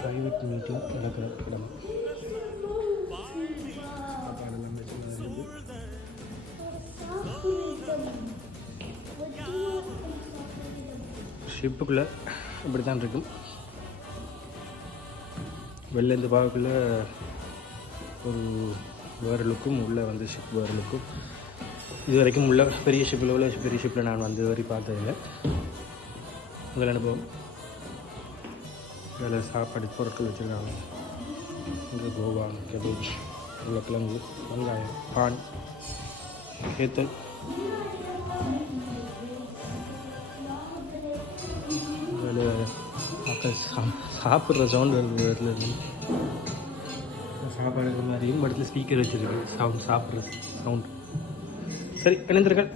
Private meeting நடக்கிற இடம். ஷிப்புக்குள்ளே இப்படி தான் இருக்கும். வெளிலேருந்து பார்க்கக்குள்ள ஒரு வேறு லுக்கும், உள்ளே வந்து ஷிப் வேறு லுக்கும். இது வரைக்கும் உள்ள பெரிய ஷிப்பில் நான் வந்து வரை பார்த்ததில்லை. முதல் அனுபவம். அதில் சாப்பாடு பொருட்கள் வச்சுருக்காங்க. இங்கே கோவா, கேபேஜ், உருளைக்கிழங்கு, வெங்காயம், பான், கேத்தல், மக்கள் சாப்பிட்ற சவுண்டு வந்து இடத்துல இருந்து சாப்பாடு மாதிரியும் இடத்துல ஸ்பீக்கர் வச்சுருக்கு, சாப்பிட்ற சவுண்டு. சரி, இணைந்திருங்கள்.